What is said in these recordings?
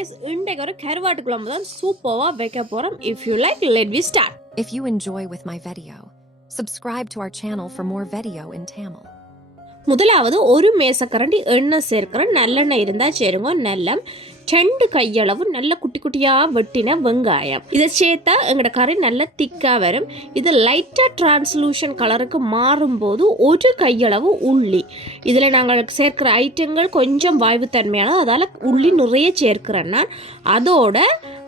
Guys இன்றைக்கு ஒரு கருவாட்டு குழம்பு தான் சூப்பராக வைக்க போகிறோம் if you like let we start If you enjoy with my video, subscribe to our channel for more video in Tamil. முதலாவது ஒரு மேசக்கரண்டி எண்ணெய் சேர்க்கிறேன் நல்லெண்ணெய் இருந்தால் சேருங்க. நல்லம் ரெண்டு கையளவு நல்ல குட்டி குட்டியாக வெட்டின வெங்காயம். இதை சேர்த்தா எங்களோட கறி நல்ல திக்காக வரும். இது லைட்டாக டிரான்ஸ்லூஷன் கலருக்கு மாறும்போது ஒரு கையளவு உள்ளி. இதில் நாங்கள் சேர்க்கிற ஐட்டங்கள் கொஞ்சம் வாய்வுத்தன்மையானது அதால் உள்ளி நிறைய சேர்க்கிறேன் நான். அதோட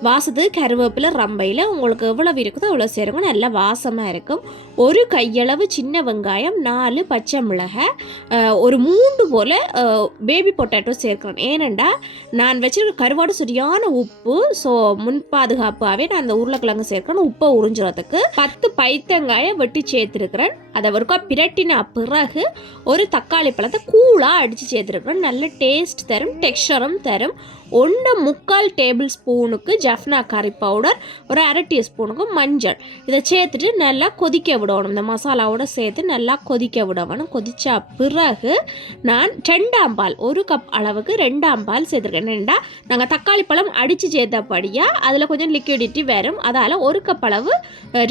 வாசத்துக்கு கருவேப்பிலை ரம்பையில் உங்களுக்கு எவ்வளவு இருக்குதோ அவ்வளோ சேருங்க. நல்ல வாசமாக இருக்கும். ஒரு கையளவு சின்ன வெங்காயம் நாலு பச்சை மிளகாய் ஒரு மூன்று போல் பேபி பொட்டேட்டோ சேர்க்கிறேன். ஏனெண்டா நான் வச்சிருக்க கருவாடு சரியான உப்பு ஸோ முன் பாதுகாப்பாகவே நான் அந்த உருளைக்கிழங்கு சேர்க்கணும் உப்பை உறிஞ்சுறதுக்கு பத்து பைத்தங்காயை வெட்டி சேர்த்துருக்கிறேன். அதை ஒருக்கா பிரட்டின பிறகு ஒரு தக்காளி பழத்தை கூலாக அடித்து சேர்த்துருக்குறேன். நல்ல டேஸ்ட் தரும் டெக்ஸ்டரும் தரும். ஒன்று முக்கால் டேபிள் ஸ்பூனுக்கு ஜஃப்னா கறி பவுடர் ஒரு அரை டீஸ்பூனுக்கு மஞ்சள். இதை சேர்த்துட்டு நல்லா கொதிக்க விடணும். இந்த மசாலாவோட சேர்த்து நல்லா கொதிக்க விடணும். கொதித்த பிறகு நான் ரெண்டாம் பால் ஒரு கப் அளவுக்கு ரெண்டாம் பால் சேர்த்துருக்கேன். ரெண்டா நாங்கள் தக்காளி பழம் அடித்து சேர்த்தபடியாக அதில் கொஞ்சம் லிக்விடிட்டி வரும். அதால் ஒரு கப் அளவு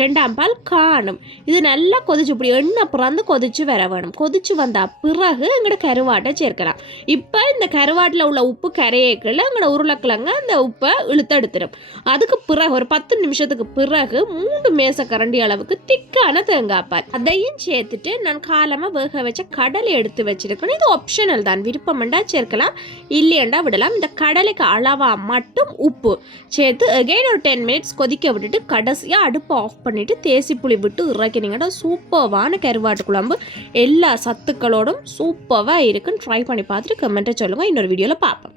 ரெண்டாம் பால் காணும். இது நல்லா கொதிச்சு இப்படி எண்ணெய் பிறந்து கொதிச்சு வர வேணும். கொதிச்சு வந்த பிறகு எங்களோட கருவாட்டை சேர்க்கலாம். இப்போ இந்த கருவாட்டில் உள்ள உப்பு கரையேக்கில் எங்களோட உருளைக்கிழங்கு அந்த உப்பை இழுத்தெடுத்துடும் அதுக்கு பிறகு ஒரு பத்து நிமிஷத்துக்கு பிறகு மூணு மேச கரண்டி அளவுக்கு திக்கான தேங்காய் பால். அதையும் சேர்த்துட்டு நான் காலமாக வேக வச்ச கடலை எடுத்து வச்சிருக்கேன் இது ஆப்ஷனல் தான். விருப்பம்ண்டா சேர்க்கலாம். இல்லையண்டா விடலாம். இந்த கடலைக்கு அளவாக மட்டும் உப்பு சேர்த்து அகைன் ஒரு டென் மினிட்ஸ் கொதிக்க விட்டுட்டு கடைசியாக அடுப்பை ஆஃப் பண்ணிவிட்டு தேசி புளி விட்டு இறக்கினீங்கன்னா சூப்பர்வான கருவாட்டு குழம்பு. எல்லா சத்துக்களோடும் சூப்பராக இருக்குன்னு ட்ரை பண்ணி பார்த்துட்டு கமெண்ட்டை சொல்லுங்கள் இன்னொரு வீடியோவில் பார்ப்போம்.